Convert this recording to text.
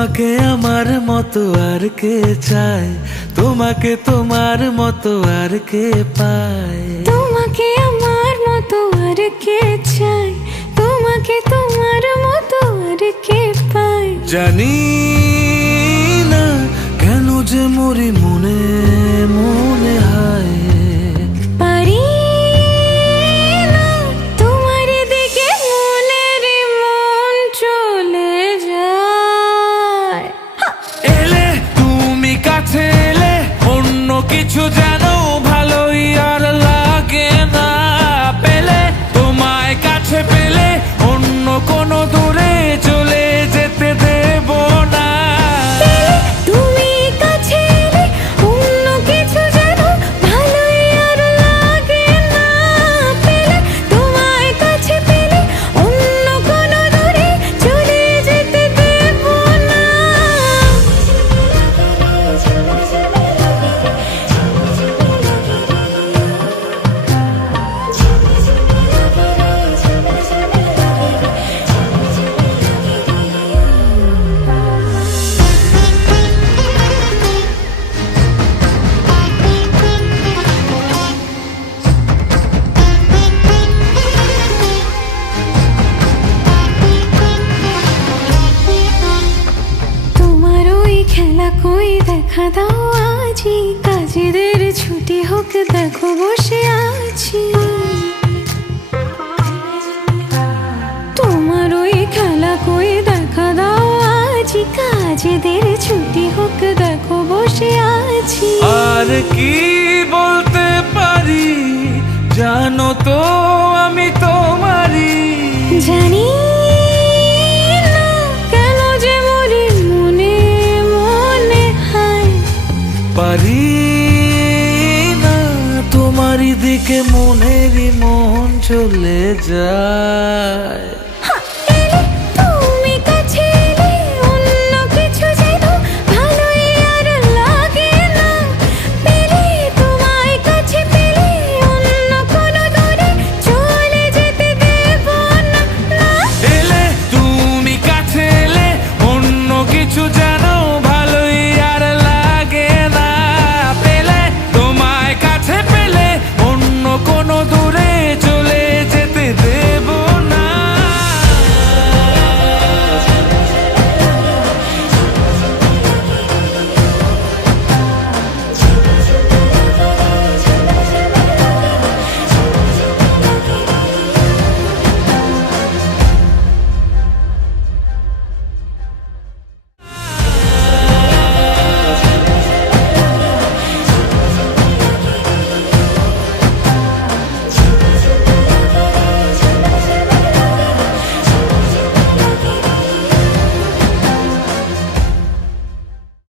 তোমাকে আমার মতো আর কে চায়, তোমাকে তোমার মতো আর কে পায়। তোমাকে আমার মতো আর কে চায়, তোমাকে তোমার মতো আর কে পায়। জানি না কেন যে মরি মনে মনে হায়, পারি না তোমার দিকে মনের মন চলে যায়। এলে তুমি কাছে এলে অন্য কিছু যেন ভালোই আর লাগে না। পেলে তোমায় কাছে পেলে অন্য কোনো দূরে চলে যেতে দেব না। তুমি কাছে এলে অন্য কিছু যেন ভালোই আর লাগে না। পেলে তোমায় কাছে পেলে অন্য কোনো দূরে চলে যেতে দেব না। তোমার ওই খেলা কই দেখা দাও আজি, কাজেদের ছুটি হোক দেখো বসে আছি। তোমার ওই খেলা কই দেখা দাও আজি, কাজেদের ছুটি হোক দেখো বসে আছি। আর কি বলতে পারি জানো তো আমি তোমারই। জানি না কেন যে মরি মনে মনে হায়, পারি না তোমারই দিকে মনেরই মন চলে যায়।